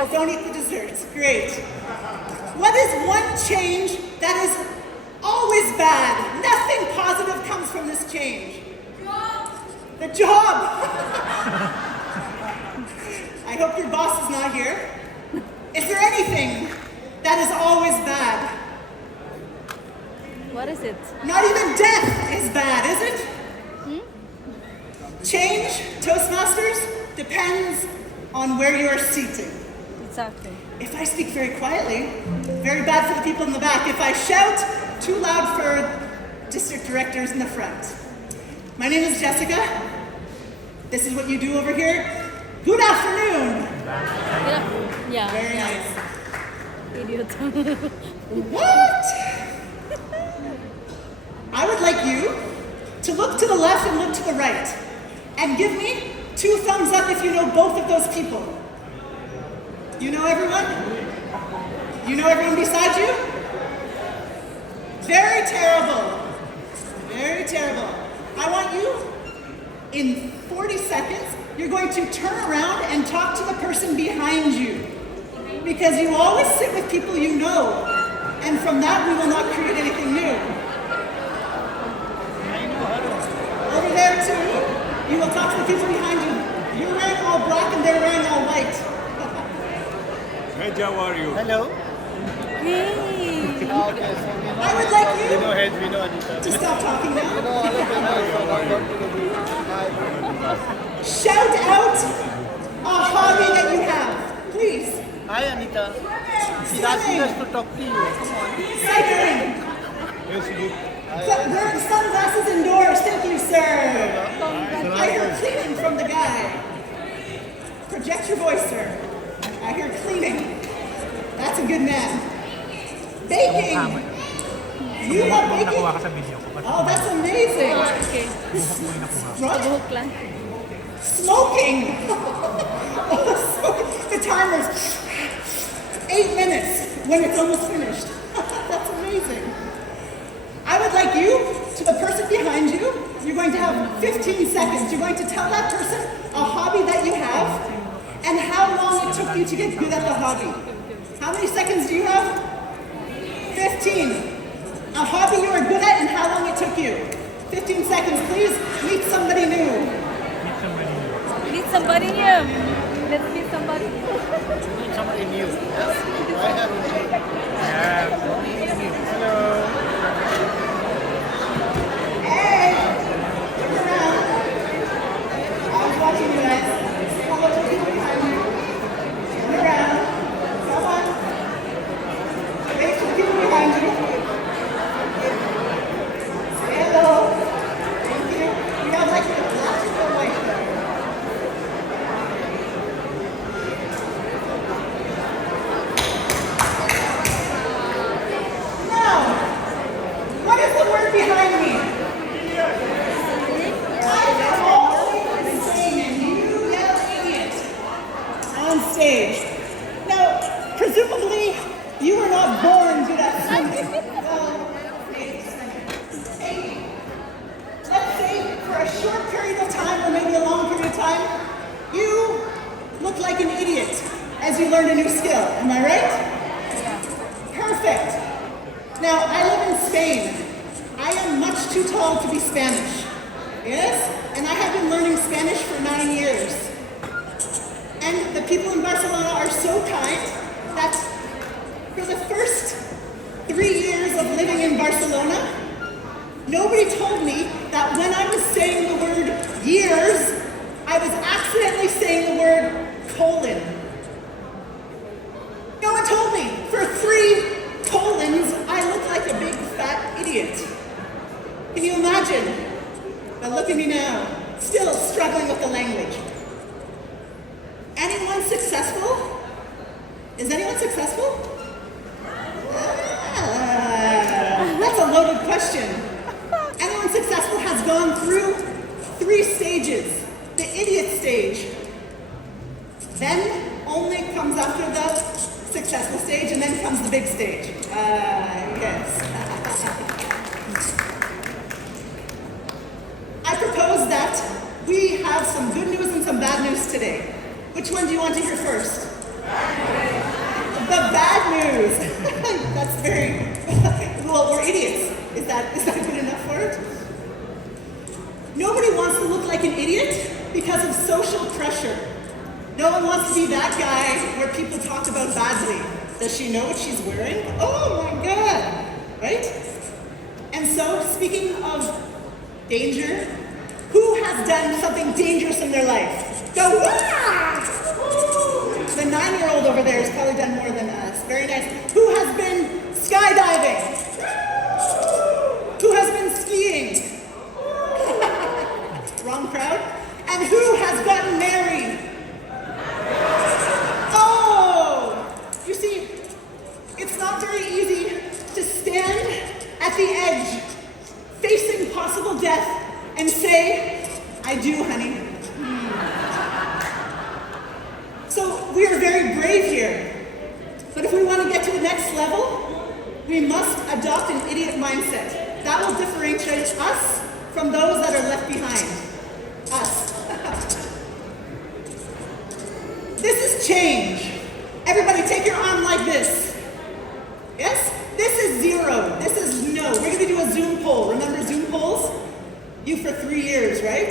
Oh, don't eat the desserts. Great. What is one change that is always bad? Nothing positive comes from this change. The job. I hope your boss is not here. Is there anything that is always bad? What is it? Not even death is bad, is it? Change, Toastmasters, depends on where you are seated. Exactly. If I speak very quietly, very bad for the people in the back. If I shout, too loud for district directors in the front. My name is Jessica. This is what you do over here. Good afternoon. Yeah. Very nice. Idiot. What? I would like you to look to the left and look to the right and give me 2 thumbs up if you know both of those people. You know everyone? You know everyone beside you? Very terrible. Very terrible. I want you, in 40 seconds, you're going to turn around and talk to the person behind you. Because you always sit with people you know. And from that, we will not create anything new. Over there, too, you will talk to the people behind you. You're wearing all black and they're wearing all white. Hey, how are you? Hello. Hey. I would like you We know Anita. to stop talking now. Hi. Shout out a hobby that you have, please. Hi, Anita. She's asking us to talk to you. Cycling. Wearing sunglasses indoors. Thank you, sir. I hear cleaning from the guy. Project your voice, sir. I hear cleaning. That's a good man. Baking. You love baking? Oh, that's amazing. Okay. What? Buhok lang. Smoking. The timer's 8 minutes when it's almost finished. That's amazing. I would like you, to the person behind you, you're going to have 15 seconds. You're going to tell that person a hobby that you have and how long it took you to get good at the hobby. How many seconds do you have? 15. A hobby you are good at and how long it took you. 15 seconds, please. Meet somebody new. Meet somebody new. Let's meet somebody. Somebody new. Yes. I have Hello. Hey! Look around. I was watching you guys. Hello to the people behind you. Turn around. Come on. Wait for the people behind you. Say hello. Thank you. You guys like the black or the white though? Now, what is the word behind me? I am always saying, and you yell idiot on stage. Now, presumably, you were not born good at something. Hey, let's say for a short period of time, or maybe a long period of time, you look like an idiot as you learn a new skill. Am I right? Perfect. Now, I live in Spain. I am much too tall to be Spanish. Yes? And I have been learning Spanish for 9 years. And the people in Barcelona are so kind that for the first 3 years of living in Barcelona, nobody told me that when I was saying the word years, I was accidentally saying the word colon. No one told me. For 3 colons, I look like a big fat idiot. Can you imagine? But look at me now, still struggling with the language. Anyone successful? Is anyone successful? That's a loaded question. Anyone successful has gone through 3 stages. The idiot stage. Then only comes after the successful stage, and then comes the big stage. Yes. I propose that we have some good news and some bad news today. Which one do you want to hear first? like an idiot because of social pressure. No one wants to be that guy where people talk about badly. Does she know what she's wearing? Oh my God, right? And so, speaking of danger, who has done something dangerous in their life? Go, "Wah!" The 9-year-old over there has probably done more than us. Very nice. Who has been skydiving? Who has been skiing? Wrong crowd. And who has gotten married? Oh! You see, it's not very easy to stand at the edge, facing possible death, and say, I do, honey. So we are very brave here. But if we want to get to the next level, we must adopt an idiot mindset. That will differentiate us from those that are left behind. Us. This is change. Everybody take your arm like this. Yes? This is 0. This is no. We're going to do a Zoom poll. Remember Zoom polls? You for 3 years, right?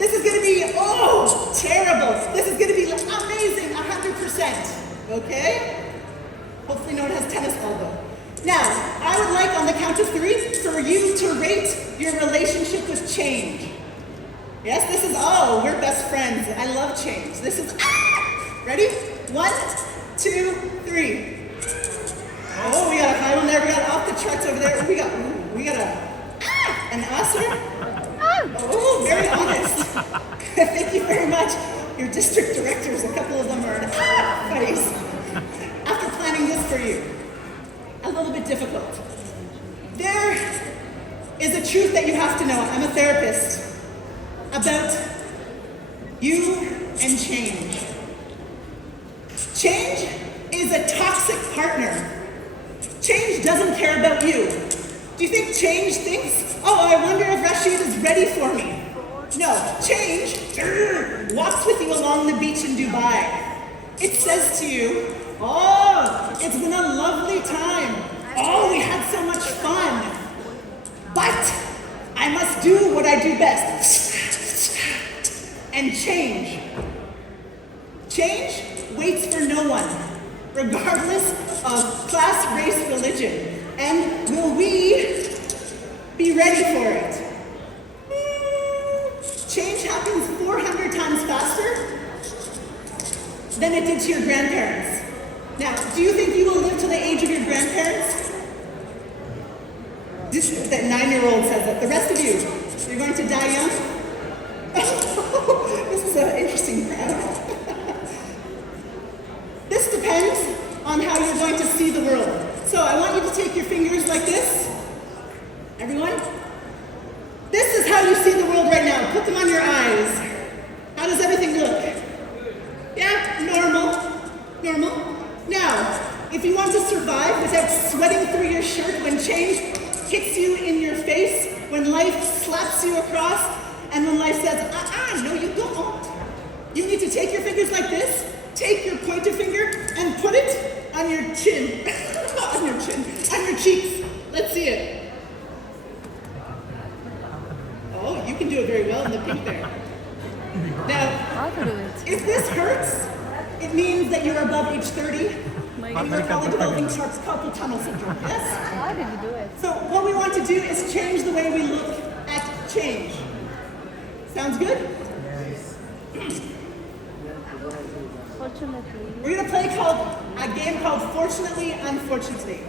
This is going to be, oh, terrible. This is going to be amazing, 100%. Okay? Hopefully no one has tennis elbow. Now, I would like on the count of 3 for you to rate your relationship with change. Yes, this is, oh, we're best friends. I love change. This is, ready? 1, 2, 3. Oh, we got a high one there. We got off the charts over there. We got an usher. Oh, very honest. Thank you very much. Your district directors, a couple of them are buddies. After planning this for you, a little bit difficult. There is a truth that you have to know. I'm a therapist about you and change. Change is a toxic partner. Change doesn't care about you. Do you think change thinks, oh, I wonder if Rashid is ready for me? No, change walks with you along the beach in Dubai. It says to you, oh, it's been a lovely time. Oh, we had so much fun. But I must do what I do best. And change. Change waits for no one, regardless of class, race, religion. And will we be ready for it? Change happens 400 times faster than it did to your grandparents. Now, do you think you will live to the age of your grandparents? That 9-year-old says that. The rest of you, you're going to die young? This is an interesting crowd. This depends on how you're going to see the world. So I want you to take your fingers like this. Everyone? This is how you see the world right now. Put them on your eyes. How does everything look? Yeah, normal. Now, if you want to survive without sweating through your shirt when change hits you in your face, when life slaps you across, and when life says, no you don't. You need to take your fingers like this, take your pointer finger, and put it on your chin. On your cheeks. Let's see it. Oh, you can do it very well in the pink there. Now, if this hurts, it means that you're above age 30, and you're probably developing carpal tunnel syndrome, yes? How did you do it? So what we want to do is change the way we look at change. Sounds good? Fortunately. We're going to play a game called Fortunately, Unfortunately.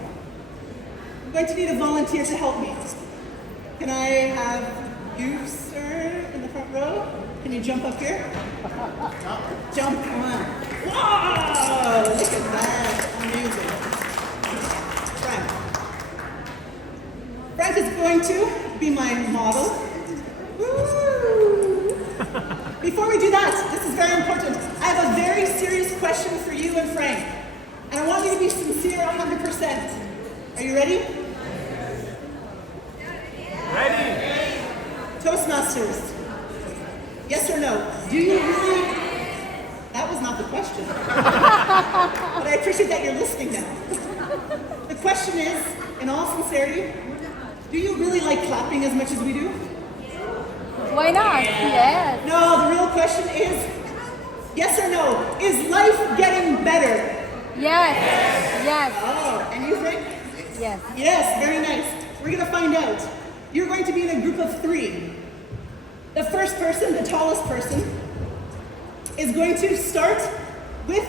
I'm going to need a volunteer to help me. Can I have you, sir, in the front row? Can you jump up here? Jump, come on. Whoa! Look at that. Amazing. Frank is going to be my model. Woo! Before we do that, this is very important. I have a very serious question for you and Frank. And I want you to be sincere 100%. Are you ready? Ready. Toastmasters. Yes or no? Do you really... That was not the question. But I appreciate that you're listening now. The question is, in all sincerity, do you really like clapping as much as we do? Why not? Yes. No, the real question is, yes or no, is life getting better? Yes. Yes. Oh, and you think? Yes. Yes, very nice. We're gonna find out. You're going to be in a group of 3. The first person, the tallest person, is going to start with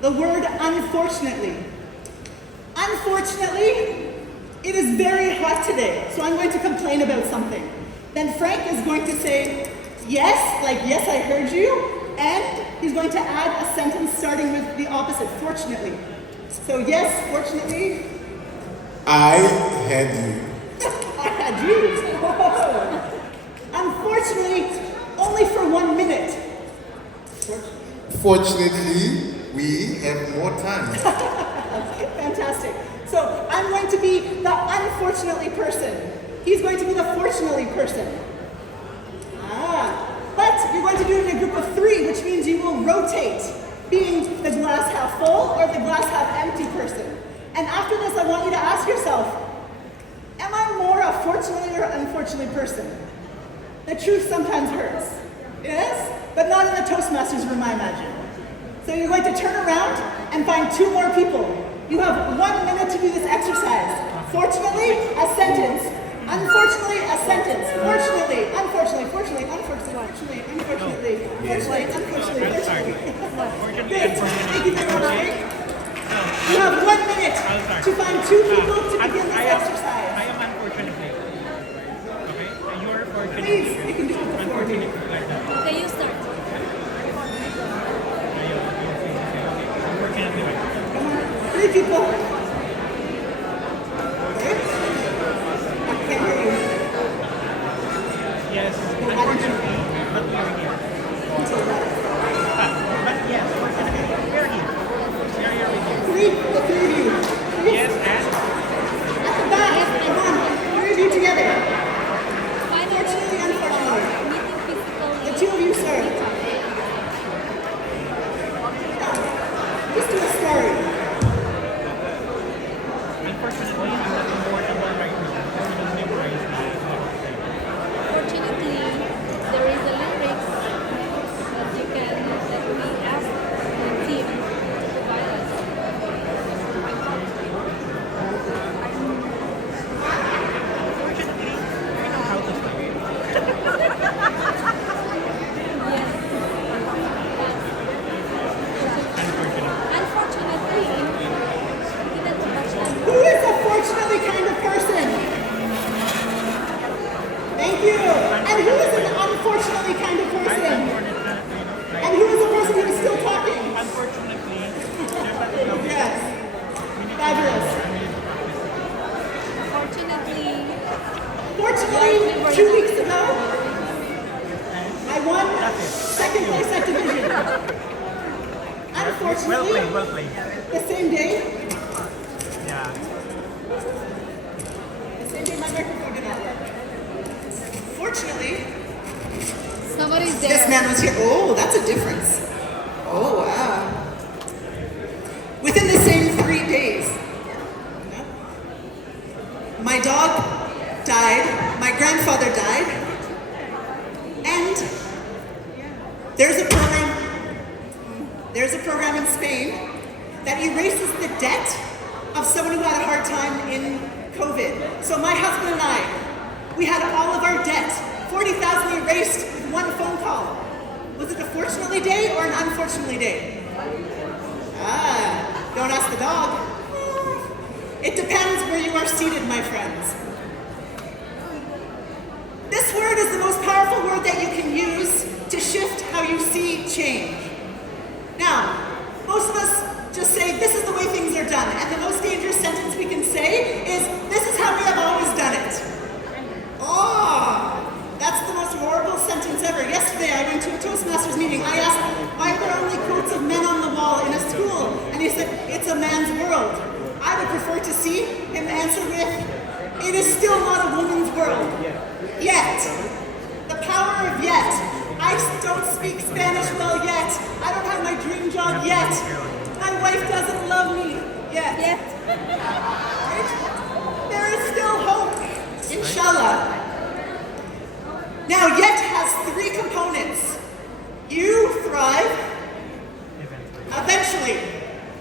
the word unfortunately. Unfortunately, it is very hot today, so I'm going to complain about something. Then Frank is going to say, yes, like yes, I heard you, and he's going to add a sentence starting with the opposite, fortunately. So yes, fortunately, I had you. I had you. Whoa. Unfortunately, only for 1 minute. Fortunately, we have more time. Fantastic. So I'm going to be the unfortunately person. He's going to be the fortunately person. But you're going to do it in a group of 3, which means you will rotate, being the glass half full or the glass half empty person. And after this, I want you to ask yourself, am I more a fortunately or unfortunately person? The truth sometimes hurts. Yes? But not in the Toastmasters room, I imagine. So you're going to turn around and find 2 more people. You have 1 minute to do this exercise. Fortunately, a sentence. Unfortunately, a sentence. Fortunately, unfortunately, fortunately, unfortunately, unfortunately, fortunately, unfortunately, fortunately. Great. Thank you very much. You have 1 minute to find 2 people to begin this exercise. I am unfortunately. Okay? And you're fortunate. Please, you can do it before me. Okay, you start. Unfortunately, right? Come on, 3 people. Okay? I can't hear you. Yes, unfortunately, but we are here. But yes, fortunately, we are here. We are here with you. 3, the 3 of you. Yes, and At the back, come on, 3 of you together. Finally, Fortunately, unfortunately. meeting physically. The 2 of you, sir. Just do a story. unfortunately, I'm not more than one right now. I will memorize that. Fortunately, there is a lyrics that you can that we ask the team to provide us. Fortunately, we know how to stop. Yes. Unfortunately, we didn't understand. Who is a fortunately kind of person? Thank you. And who is an unfortunately kind of person? And who is the person who is still talking? Unfortunately, there's nothing wrong with Yes. Fabulous. Fortunately, Fortunately, 2 weeks ago, I won second place at division. Unfortunately, well played. the same day, Yeah. my microphone did not work. Fortunately, somebody's this there. man was here. Oh, that's a difference. Oh, wow. Within the same 3 days, my dog died, my grandfather died, and there's a program in Spain that erases the debt of someone who had a hard time in COVID. So my husband and I, we had all of our debt, 40,000 erased with 1 phone call. Was it a fortunately day or an unfortunately day? Don't ask the dog. It depends where you are seated, my friends. This word is the most powerful word that you can use to shift how you see change. Now, most of us just say, this is the way things are done. And the most dangerous sentence we can say is, this is how we have always done it. Oh, that's the most horrible sentence ever. Yesterday, I went to a Toastmasters meeting. I asked, why are there only quotes of men on the wall in a school? And he said, it's a man's world. I would prefer to see him answer with, it is still not a woman's world. Yet. The power of yet. I don't speak Spanish well yet. I don't have my dream job yet. My wife doesn't love me yet. Right? There is still hope. Inshallah. Now, yet has 3 components. You thrive eventually.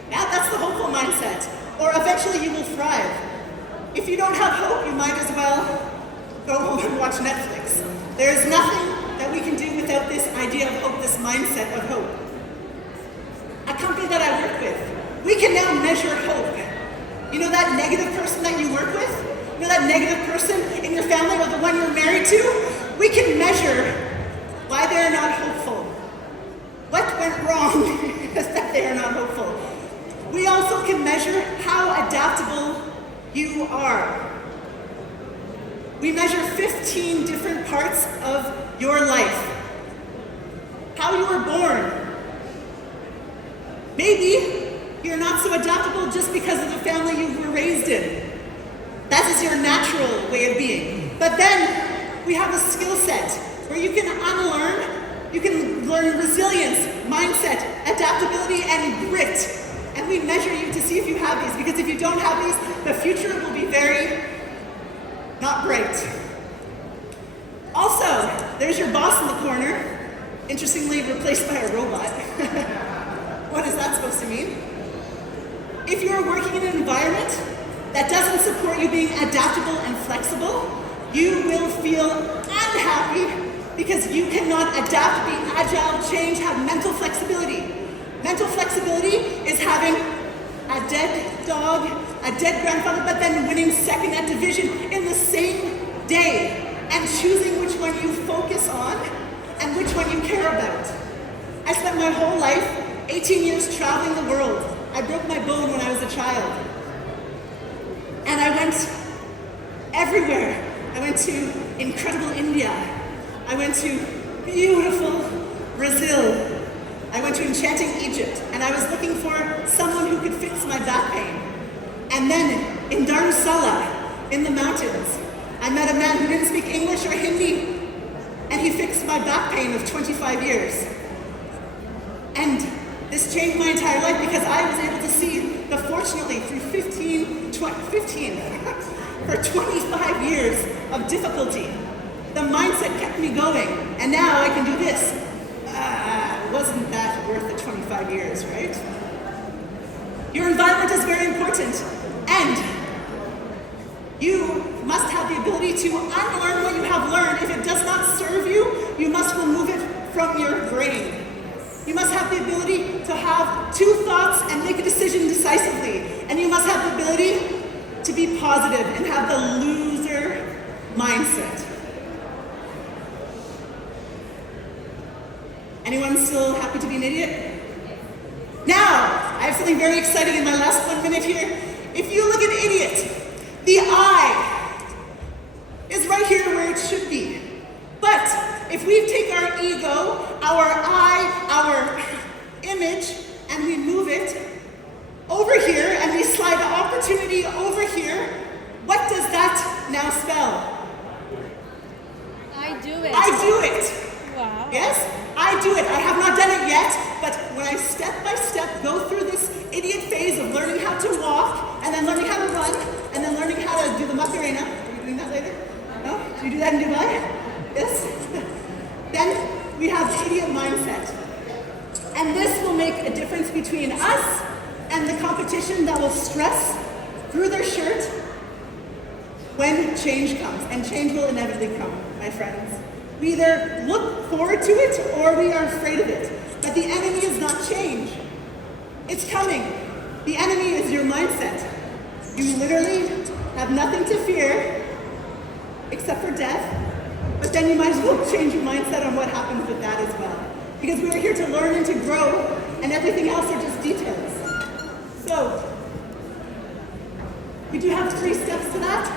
Now, that's the hopeful mindset. Or eventually you will thrive. If you don't have hope, you might as well go home and watch Netflix. There is nothing that we can do without this idea of hope, this mindset of hope. A company that I work with, we can now measure hope. You know that negative person that you work with? You know that negative person in your family or the one you're married to? We can measure why they're not hopeful. What went wrong is that they are not hopeful. We also can measure how adaptable you are. We measure 15 different parts of your life. How you were born. Maybe you're not so adaptable just because of the family you were raised in. That is your natural way of being. But then we have a skill set where you can unlearn, you can learn resilience, mindset, adaptability, and grit. And we measure you to see if you have these, because if you don't have these, the future will be very not bright. Also, there's your boss in the corner, interestingly replaced by a robot. What is that supposed to mean? If you're working in an environment that doesn't support you being adaptable and flexible, you will feel unhappy because you cannot adapt, be agile, change, have mental flexibility. Mental flexibility is having a dead dog, a dead grandfather, but then winning second at division in the same day and choosing which one you focus on and which one you care about. I spent my whole life, 18 years traveling the world. I broke my bone when I was a child. And I went everywhere. I went to incredible India. I went to beautiful Brazil. I went to enchanting Egypt, and I was looking for someone who could fix my back pain. And then in Dharamsala, in the mountains, I met a man who didn't speak English or Hindi, and he fixed my back pain of 25 years. And this changed my entire life because I was able to see that fortunately through 15, for 25 years of difficulty, the mindset kept me going, and now I can do this. Wasn't that worth the 25 years, right? Your environment is very important, and you must have the ability to unlearn what you have learned. If it does not serve you, you must remove it from your brain. You must have the ability to have 2 thoughts and make a decision decisively, and you must have the ability to be positive and have the loser mindset. Anyone still happy to be an idiot? Now, I have something very exciting in my last 1 minute here. If you look at idiot, the I is right here where it should be. But if we take our ego, our I, our image, and we move it over here, and we slide the opportunity over here, what does that now spell? I do it. I do it. Wow. Yes? I do it. I have not done it yet, but when I step by step go through this idiot phase of learning how to walk, and then learning how to run, and then learning how to do the Macarena. Are you doing that later? No? Do you do that in Dubai? Yes? Then we have the idiot mindset. And this will make a difference between us and the competition that will stress through their shirt when change comes. And change will inevitably come, my friends. We either look forward to it or we are afraid of it. But the enemy is not change. It's coming. The enemy is your mindset. You literally have nothing to fear except for death, but then you might as well change your mindset on what happens with that as well. Because we are here to learn and to grow, and everything else are just details. So, we do have 3 steps to that.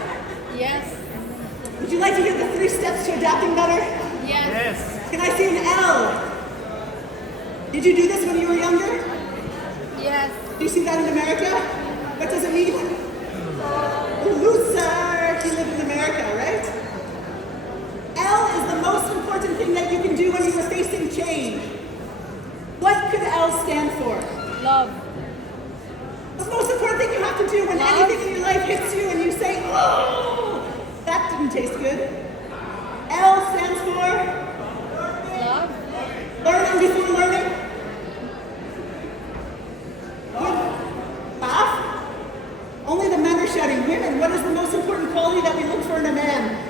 Yes. Would you like to hear the 3 steps to adapting better? Yes. Can I see an L? Did you do this when you were younger? Yes. Do you see that in America? What does it mean? Loser! He lived in America, right? L is the most important thing that you can do when you are facing change. What could L stand for? Love. The most important thing you have to do when anything in your life hits you and you say, oh, that didn't taste good. L stands for women, what is the most important quality that we look for in a man?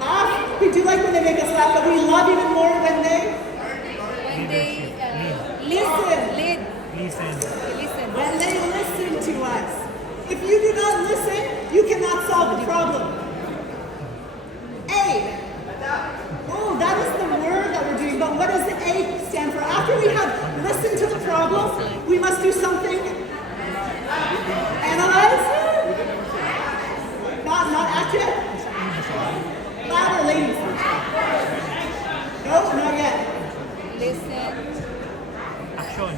Laugh. We do like when they make us laugh, but we love even more when they Listen. Listen. when they listen to us. If you do not listen, you cannot solve the problem. A. Oh, that is the word that we're doing, but what does A stand for? After we have listened to the problem, we must do something. Analyze? Not act yet? Louder, ladies. No, not yet. Listen. Action.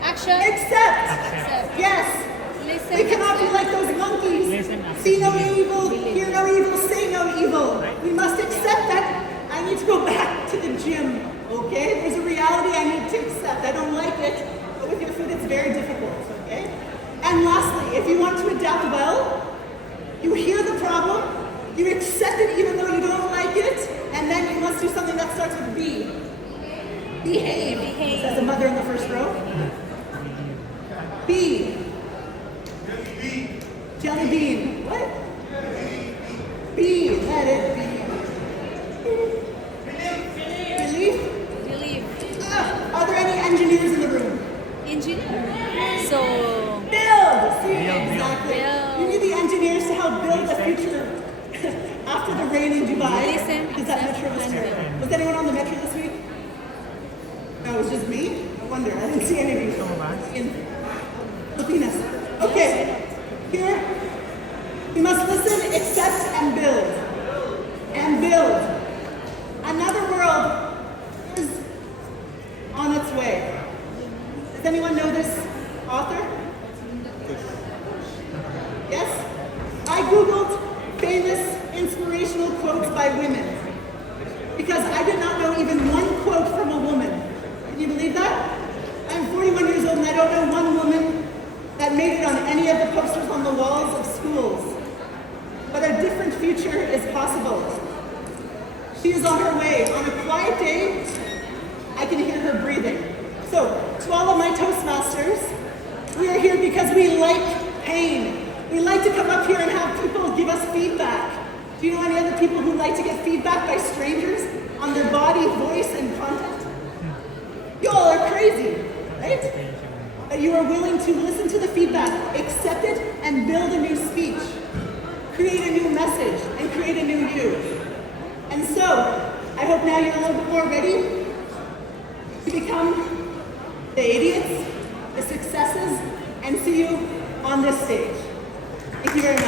Action. Accept. Yes. Listen. We cannot be like those monkeys. Listen, See no evil, hear no evil, say no evil. We must accept that I need to go back to the gym, okay? There's a reality I need to accept. I don't like it, but with your food it's very difficult, okay? And lastly, if you want to adapt well, you hear the problem, you accept it even though you don't like it, and then you must do something that starts with B. Behave. Says the mother in the first row. B. Jelly bean. What? B. Let it be. Belief. Are there any engineers in the room? Engineer. So, Build. See, exactly. Build. You need the engineers to help build the future after the rain in Dubai. Listen, Because that metro was accept, terrible. and Was anyone on the metro this week? No, it was just me? I wonder. I didn't see any of you. In Filipinas. Okay. Here, we must listen, accept, and build. Another world is on its way. Does anyone know this author? Yes? I Googled famous inspirational quotes by women because I did not know even one quote from a woman. Can you believe that? I'm 41 years old and I don't know one woman that made it on any of the posters on the walls of schools. But a different future is possible. She is on her way. On a quiet day, I can hear her breathing. So, to all of my Toastmasters, we are here because we like pain. We like to come up here and have people give us feedback. Do you know any other people who like to get feedback by strangers on their body, voice, and content? You all are crazy, right? But you are willing to listen to the feedback, accept it, and build a new speech. Create a new message, and create a new you. And so, I hope now you're a little bit more ready to become the idiots, the successes, and see you on this stage. Thank you very much.